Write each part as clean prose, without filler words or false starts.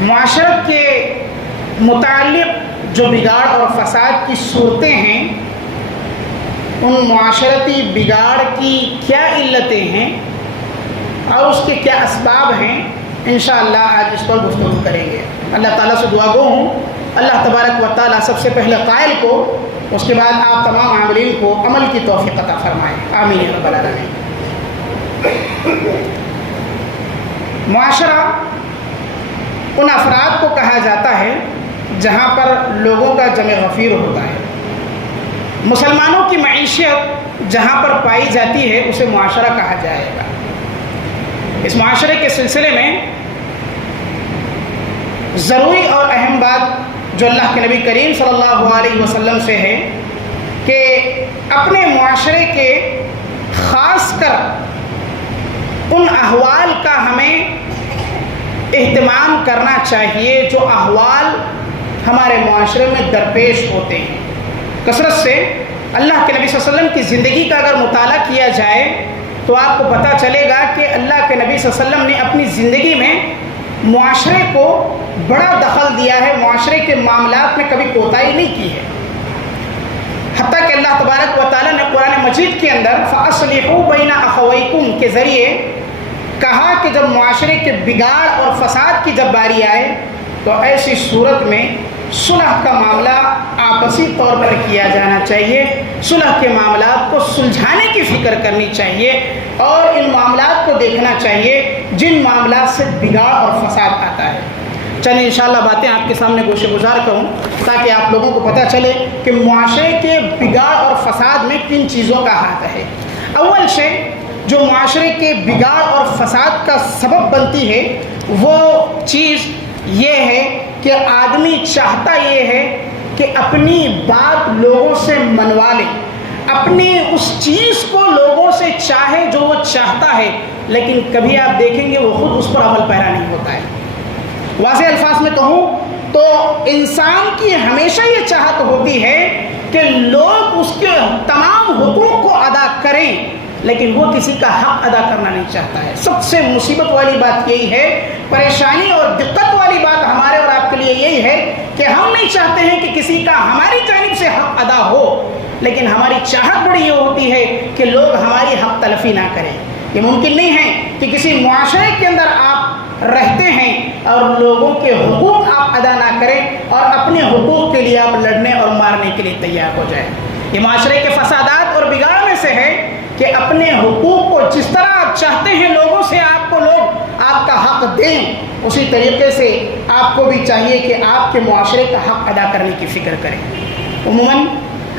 معاشرت کے متعلق جو بگاڑ اور فساد کی صورتیں ہیں، ان معاشرتی بگاڑ کی کیا علتیں ہیں اور اس کے کیا اسباب ہیں، انشاءاللہ آج اس پر گفتگو کریں گے۔ اللہ تعالیٰ سے دعا گو ہوں اللہ تبارک و تعالیٰ سب سے پہلے قائل کو، اس کے بعد آپ تمام عاملین کو عمل کی توفیق عطا فرمائے، آمین یا رب العالمین۔ معاشرہ ان افراد کو کہا جاتا ہے جہاں پر لوگوں کا جمع غفیر ہوتا ہے۔ مسلمانوں کی معیشت جہاں پر پائی جاتی ہے اسے معاشرہ کہا جائے گا۔ اس معاشرے کے سلسلے میں ضروری اور اہم بات جو اللہ کے نبی کریم صلی اللہ علیہ وسلم سے ہے کہ اپنے معاشرے کے خاص کر ان احوال کا ہمیں اہتمام کرنا چاہیے جو احوال ہمارے معاشرے میں درپیش ہوتے ہیں۔ کثرت سے اللہ کے نبی صلی اللہ علیہ وسلم کی زندگی کا اگر مطالعہ کیا جائے تو آپ کو پتہ چلے گا کہ اللہ کے نبی صلی اللہ علیہ وسلم نے اپنی زندگی میں معاشرے کو بڑا دخل دیا ہے، معاشرے کے معاملات میں کبھی کوتاہی نہیں کی ہے۔ حتیٰ کہ اللہ تبارک و تعالیٰ نے قرآن مجید کے اندر فَأَصْلِحُوا بَيْنَ أَخَوَيْكُمْ کے ذریعے کہا کہ جب معاشرے کے بگاڑ اور فساد کی جب باری آئے تو ایسی صورت میں صلح کا معاملہ آپسی طور پر کیا جانا چاہیے، صلح کے معاملات کو سلجھانے کی فکر کرنی چاہیے اور ان معاملات کو دیکھنا چاہیے جن معاملات سے بگاڑ اور فساد آتا ہے۔ چلیں انشاءاللہ باتیں آپ کے سامنے گوشے گزار کروں تاکہ آپ لوگوں کو پتہ چلے کہ معاشرے کے بگاڑ اور فساد میں کن چیزوں کا ہاتھ ہے۔ اول شے جو معاشرے کے بگاڑ اور فساد کا سبب بنتی ہے وہ چیز یہ ہے کہ آدمی چاہتا یہ ہے کہ اپنی بات لوگوں سے منوا لے، اپنی اس چیز کو لوگوں سے چاہے جو وہ چاہتا ہے، لیکن کبھی آپ دیکھیں گے وہ خود اس پر عمل پیرا نہیں ہوتا ہے۔ واضح الفاظ میں کہوں تو انسان کی ہمیشہ یہ چاہت ہوتی ہے کہ لوگ اس کے تمام حقوق کو ادا کریں، لیکن وہ کسی کا حق ادا کرنا نہیں چاہتا ہے۔ سب سے مصیبت والی بات یہی ہے، پریشانی اور دقت والی بات ہمارے اور آپ کے لیے یہی ہے کہ ہم نہیں چاہتے ہیں کہ کسی کا ہماری جانب سے حق ادا ہو، لیکن ہماری چاہت بڑی یہ ہوتی ہے کہ لوگ ہماری حق تلفی نہ کریں۔ یہ ممکن نہیں ہے کہ کسی معاشرے کے اندر آپ رہتے ہیں اور لوگوں کے حقوق آپ ادا نہ کریں اور اپنے حقوق کے لیے آپ لڑنے اور مارنے کے لیے تیار ہو جائیں۔ یہ معاشرے کے فسادات اور بگاڑ میں سے ہے کہ اپنے حقوق کو جس طرح آپ چاہتے ہیں لوگوں سے آپ کو لوگ آپ کا حق دیں، اسی طریقے سے آپ کو بھی چاہیے کہ آپ کے معاشرے کا حق ادا کرنے کی فکر کریں۔ عموماً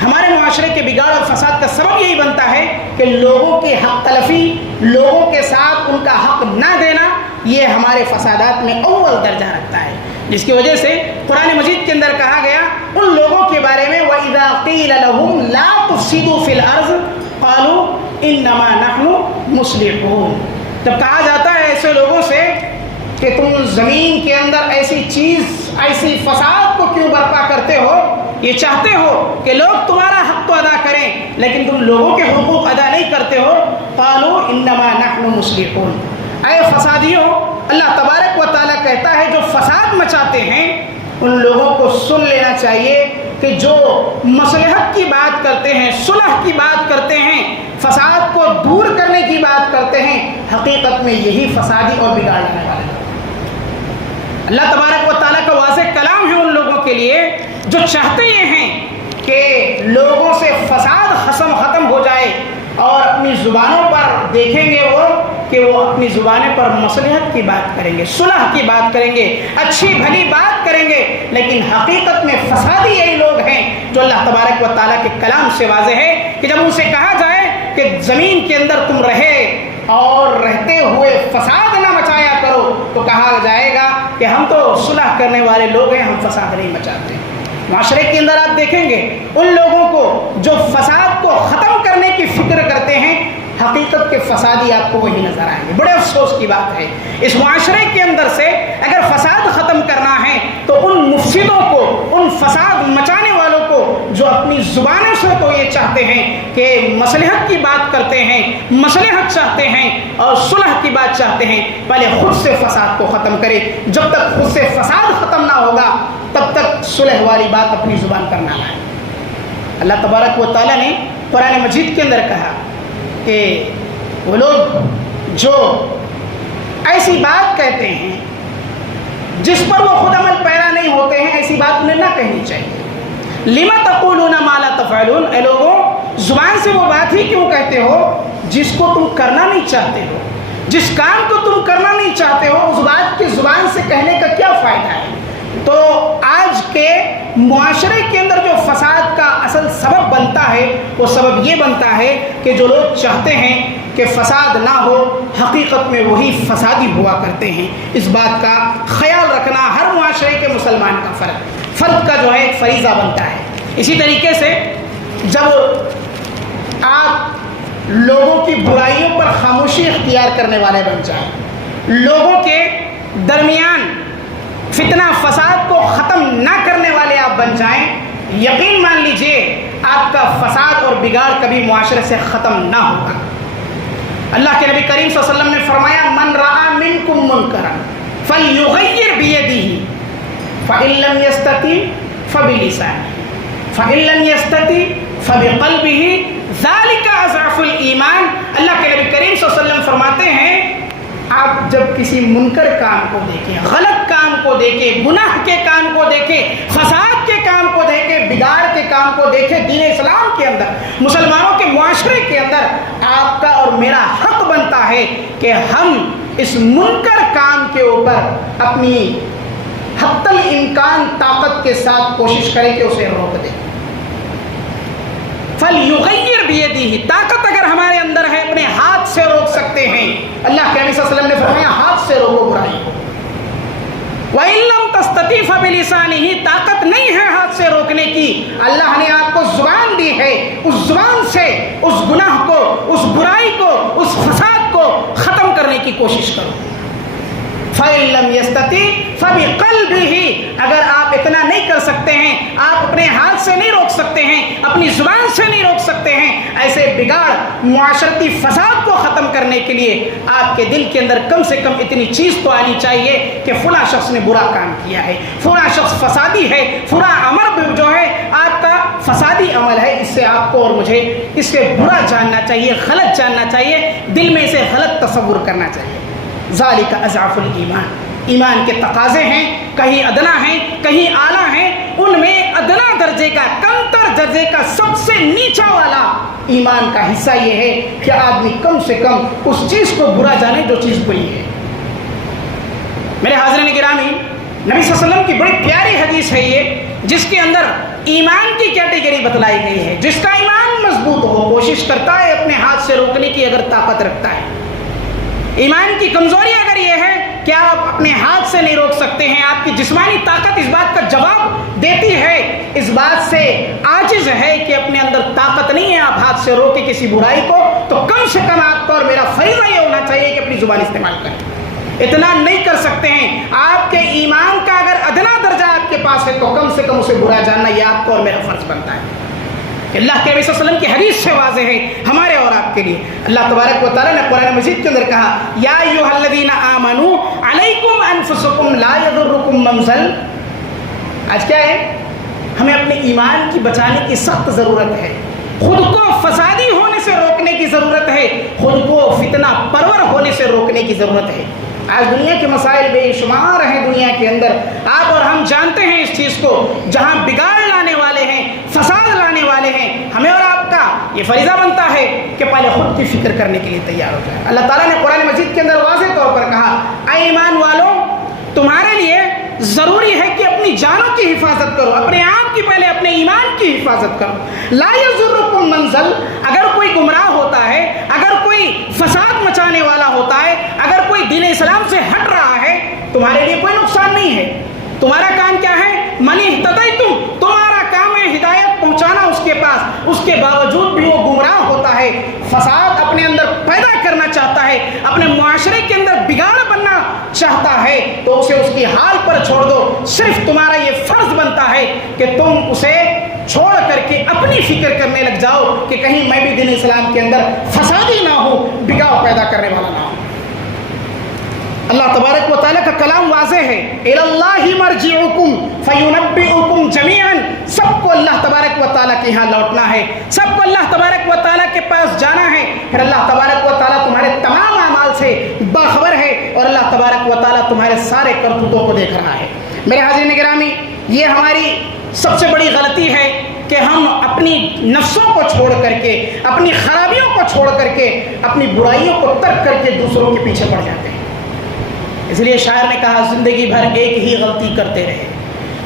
ہمارے معاشرے کے بگاڑ اور فساد کا سبب یہی بنتا ہے کہ لوگوں کی حق تلفی، لوگوں کے ساتھ ان کا حق نہ دینا، یہ ہمارے فسادات میں اول درجہ رکھتا ہے، جس کی وجہ سے قرآن مجید کے اندر کہا گیا ان لوگوں کے بارے میں وَإِذَا قِيلَ لَهُمْ لَا تُفْسِدُوا فِي الْأَرْضِ قَالُوا إِنَّمَا نَحْنُ مُصْلِحُونَ۔ جب کہا جاتا ہے ایسے لوگوں سے کہ تم زمین کے اندر ایسی چیز، ایسی فساد کو کیوں برپا کرتے ہو، یہ چاہتے ہو کہ لوگ تمہارا حق تو ادا کریں لیکن تم لوگوں کے حقوق ادا نہیں کرتے ہو، قالوا انما نحن مصلحون۔ اے فسادیوں، اللہ تبارک و تعالیٰ کہتا ہے جو فساد مچاتے ہیں ان لوگوں کو سن لینا چاہیے کہ جو مصلحت کی بات کرتے ہیں، صلح کی بات کرتے ہیں، فساد کو دور کرنے کی بات کرتے ہیں، حقیقت میں یہی فسادی اور بگاڑنے والے ہیں۔ اللہ تبارک و تعالیٰ کا واضح کلام ہے ان لوگوں کے لیے جو چاہتے یہ ہیں کہ لوگوں سے فساد ختم ہو جائے اور اپنی زبانوں پر دیکھیں گے وہ کہ وہ اپنی زبانیں پر مصلحت کی بات کریں گے، صلح کی بات کریں گے، اچھی بھلی بات کریں گے، لیکن حقیقت میں فسادی یہی لوگ ہیں جو اللہ تبارک و تعالیٰ کے کلام سے واضح ہے کہ جب ان سے کہا جائے کہ زمین کے اندر تم رہے اور رہتے ہوئے فساد نہ مچایا کرو تو کہا جائے گا کہ ہم تو صلح کرنے والے لوگ ہیں، ہم فساد نہیں مچاتے۔ معاشرے کے اندر آپ دیکھیں گے ان لوگوں کو جو فساد کو ختم کرنے کی فکر کرتے ہیں، حقیقت کے فسادی آپ کو وہی نظر آئیں گے۔ بڑے افسوس کی بات ہے، اس معاشرے کے اندر سے اگر فساد ختم کرنا ہے تو ان مفسدوں کو، ان فساد مچانے والوں کو جو اپنی زبانوں سے تو یہ چاہتے ہیں کہ مصلحت کی بات کرتے ہیں، مصلحت چاہتے ہیں اور صلح کی بات چاہتے ہیں، پہلے خود سے فساد کو ختم کرے. جب تک خود سے فساد ختم نہ ہوگا تب تک صلح والی بات اپنی زبان پر نہ لائے. اللہ تبارک و تعالیٰ نے قرآن مجید کے اندر کہا کہ وہ لوگ جو ایسی بات کہتے ہیں جس پر وہ خود عمل پیرا نہیں ہوتے ہیں، ایسی بات انہیں نہ کہنی چاہیے. لِمَ تَقُولُونَ مَا لَا تَفْعَلُونَ، اے لوگوں زبان سے وہ بات ہی کیوں کہتے ہو جس کو تم کرنا نہیں چاہتے ہو، جس کام کو تم کرنا نہیں چاہتے ہو اس بات کی زبان سے کہنے کا کیا فائدہ ہے. تو آج کے معاشرے کے اندر جو فساد کا اصل سبب بنتا ہے وہ سبب یہ بنتا ہے کہ جو لوگ چاہتے ہیں کہ فساد نہ ہو حقیقت میں وہی فسادی ہوا کرتے ہیں. اس بات کا خیال رکھنا ہر معاشرے کے مسلمان کا فرد کا جو ہے ایک فریضہ بنتا ہے. اسی طریقے سے جب آپ لوگوں کی برائیوں پر خاموشی اختیار کرنے والے بن جائیں، لوگوں کے درمیان فتنہ فساد کو ختم نہ کرنے والے آپ بن جائیں، یقین مان لیجئے آپ کا فساد اور بگاڑ کبھی معاشرے سے ختم نہ ہوگا. اللہ کے نبی کریم صلی اللہ علیہ وسلم نے فرمایا من رأى منکم منکرا فلیغیر بیدہ فإن لم يستطع فبلسانه فإن لم يستطع فبقلبه ذلك اضعف الایمان. اللہ کے نبی کریم صلی اللہ علیہ وسلم فرماتے ہیں آپ جب کسی منکر کام کو دیکھیں، غلط کام کو دیکھیں، گناہ کے کام کو دیکھیں، فساد کے کام کو دیکھیں، بگاڑ کے کام کو دیکھیں، دین اسلام کے اندر مسلمانوں کے معاشرے کے اندر آپ کا اور میرا حق بنتا ہے کہ ہم اس منکر کام کے اوپر اپنی حتی الامکان طاقت کے ساتھ کوشش کریں کہ اسے روک دیں. فَلْيُغَيِّرْ بِيَدِهِ، طاقت اگر ہمارے اندر ہے اپنے ہاتھ سے روک سکتے ہیں. اللہ کے نبی صلی اللہ علیہ وسلم نے فرمایا ہاتھ سے روکو برائی کو. وَإِن لَمْ تَسْتَطِعْ فَبِلِسَانِهِ، طاقت نہیں ہے ہاتھ سے روکنے کی، اللہ نے آپ کو زبان دی ہے، اس زبان سے اس گناہ کو، اس برائی کو، اس فساد کو ختم کرنے کی کوشش کرو. فَإِن لَمْ يَسْتَطِعْ فَبِقَلْبِهِ، اگر آپ اتنا نہیں کر سکتے ہیں، آپ اپنے ہاتھ سے نہیں روک سکتے ہیں، اپنی زبان سے نہیں روک سکتے ہیں، ایسے بگاڑ معاشرتی فساد کو ختم کرنے کے لیے آپ کے دل کے اندر کم سے کم اتنی چیز تو آنی چاہیے کہ فلاں شخص نے برا کام کیا ہے، فلاں شخص فسادی ہے، فلاں عمل جو ہے آپ کا فسادی عمل ہے، اس سے آپ کو اور مجھے اس سے برا جاننا چاہیے، غلط جاننا چاہیے، دل میں اسے غلط تصور کرنا چاہیے. ذالک اضعف الایمان، ایمان کے تقاضے ہیں، کہیں ادنا ہیں کہیں اعلیٰ ہیں. ان میں ادنا درجے کا، کمتر درجے کا، سب سے نیچا والا ایمان کا حصہ یہ ہے کہ آدمی کم سے کم اس چیز کو برا جانے جو چیز بری ہے. میرے حاضرین گرامی، نبی صلی اللہ علیہ وسلم کی بڑی پیاری حدیث ہے یہ، جس کے اندر ایمان کی کیٹیگری بتلائی گئی ہے. جس کا ایمان مضبوط ہو کوشش کرتا ہے اپنے ہاتھ سے روکنے کی اگر طاقت رکھتا ہے. ایمان کی کمزوری اگر یہ ہے کہ آپ اپنے ہاتھ سے نہیں روک سکتے ہیں، آپ کی جسمانی طاقت اس بات کا جواب دیتی ہے، اس بات سے عاجز ہے کہ اپنے اندر طاقت نہیں ہے آپ ہاتھ سے روکے کسی برائی کو، تو کم سے کم آپ کو اور میرا فریضہ یہ ہونا چاہیے کہ اپنی زبان استعمال کریں. اتنا نہیں کر سکتے ہیں، آپ کے ایمان کا اگر ادنا درجہ آپ کے پاس ہے تو کم سے کم اسے برا جاننا یہ آپ کو اور میرا فرض بنتا ہے. اللہ کے نبی صلی اللہ علیہ وسلم کی حدیث سے واضح ہے ہمارے اور آپ کے لیے. اللہ تبارک و تعالیٰ نے قرآن مجید کے اندر کہا یا ایھا الذین آمنوا علیکم انفسکم لا یضرکم من ضل. آج کیا ہے، ہمیں اپنے ایمان کی بچانے کی سخت ضرورت ہے، خود کو فسادی ہونے سے روکنے کی ضرورت ہے، خود کو فتنہ پرور ہونے سے روکنے کی ضرورت ہے. آج دنیا کے مسائل بے شمار ہیں دنیا کے اندر، آپ اور ہم جانتے ہیں اس چیز کو. جہاں بگاڑ لانے والے ہیں، فساد لانے والے ہیں، ہمیں اور آپ کا یہ فریضہ بنتا ہے کہ پہلے خود کی فکر کرنے کے لیے تیار ہو جائے. اللہ تعالیٰ نے قرآن مجید کے اندر واضح طور پر کہا اے ایمان والوں، تمہارے لیے ضروری ہے کہ اپنی جانوں کی حفاظت کرو، اپنے آپ کی پہلے اپنے ایمان کی حفاظت کرو. لا یضرکم من ضل، اگر کوئی گمراہ ہوتا ہے، اگر کوئی فساد مچانے والا ہوتا ہے، اگر کوئی دین اسلام سے ہٹ رہا ہے، تمہارے لیے کوئی نقصان نہیں ہے. تمہارا کام کیا ہے؟ من اہتدیتم، تمہارا کام ہے ہدایت پہنچانا اس کے پاس. اس کے باوجود بھی وہ گمراہ ہوتا ہے، فساد اپنے اندر پیدا کرنا چاہتا ہے، اپنے معاشرے کے اندر بگاڑ بننا چاہتا ہے، تو اسے اس کی حال پر چھوڑ دو. صرف تمہارا یہ فرض بنتا ہے کہ تم اسے چھوڑ کر کے اپنی فکر کرنے لگ جاؤ کہ کہیں میں بھی دین اسلام کے اندر فسادی نہ ہوں، بگاڑ پیدا کرنے والا نہ ہوں۔ اللہ تبارک و تعالیٰ کا کلام واضح ہے، اِلَى اللَّهِ مَرْجِعُكُمْ فَيُنَبِّئُكُمْ جَمِيعًا، سب کو اللہ تبارک و تعالیٰ کے یہاں لوٹنا ہے، سب کو اللہ تبارک و تعالیٰ کے پاس جانا ہے، پھر اللہ تبارک و تعالیٰ تمہارے تمام اعمال سے باخبر ہے اور اللہ تبارک و تعالیٰ تمہارے سارے کرتوتوں کو دیکھ رہا ہے۔ میرے حاضرین گرامی، یہ ہماری سب سے بڑی غلطی ہے کہ ہم اپنی نفسوں کو چھوڑ کر کے، اپنی خرابیوں کو چھوڑ کر کے، اپنی برائیوں کو ترک کر کے دوسروں کے پیچھے پڑ جاتے ہیں۔ اس لیے شاعر نے کہا زندگی بھر ایک ہی غلطی کرتے رہے،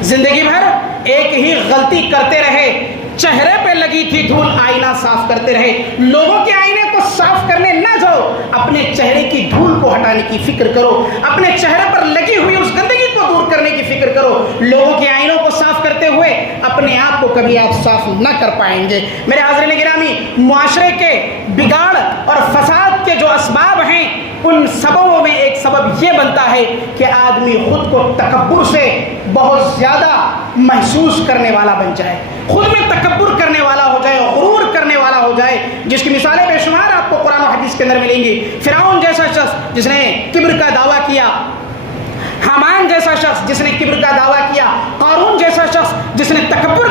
زندگی بھر ایک ہی غلطی کرتے رہے، چہرے پہ لگی تھی دھول آئینہ صاف کرتے رہے۔ لوگوں کے آئینے کو صاف کرنے نہ جاؤ، اپنے چہرے کی دھول کو ہٹانے کی فکر کرو، اپنے چہرے پر لگی ہوئی اس گندگی کو دور کرنے کی فکر کرو۔ لوگوں کے آئینوں کو صاف کرتے ہوئے اپنے آپ کو کبھی آپ صاف نہ کر پائیں گے۔ میرے حاضرین گرامی، معاشرے کے بگاڑ اور فساد کے جو اسباب ہیں، ان سببوں میں ایک سبب یہ بنتا ہے کہ آدمی خود کو تکبر سے بہت زیادہ محسوس کرنے والا بن جائے، خود میں تکبر کرنے والا ہو جائے، غرور کرنے والا ہو جائے، جس کی مثالیں بے شمار آپ کو قرآن و حدیث کے اندر ملیں گی۔ فرعون جیسا شخص جس نے کبر کا دعویٰ کیا، حامان جیسا شخص جس نے کبر کا دعویٰ کیا، قارون جیسا شخص جس نے تکبر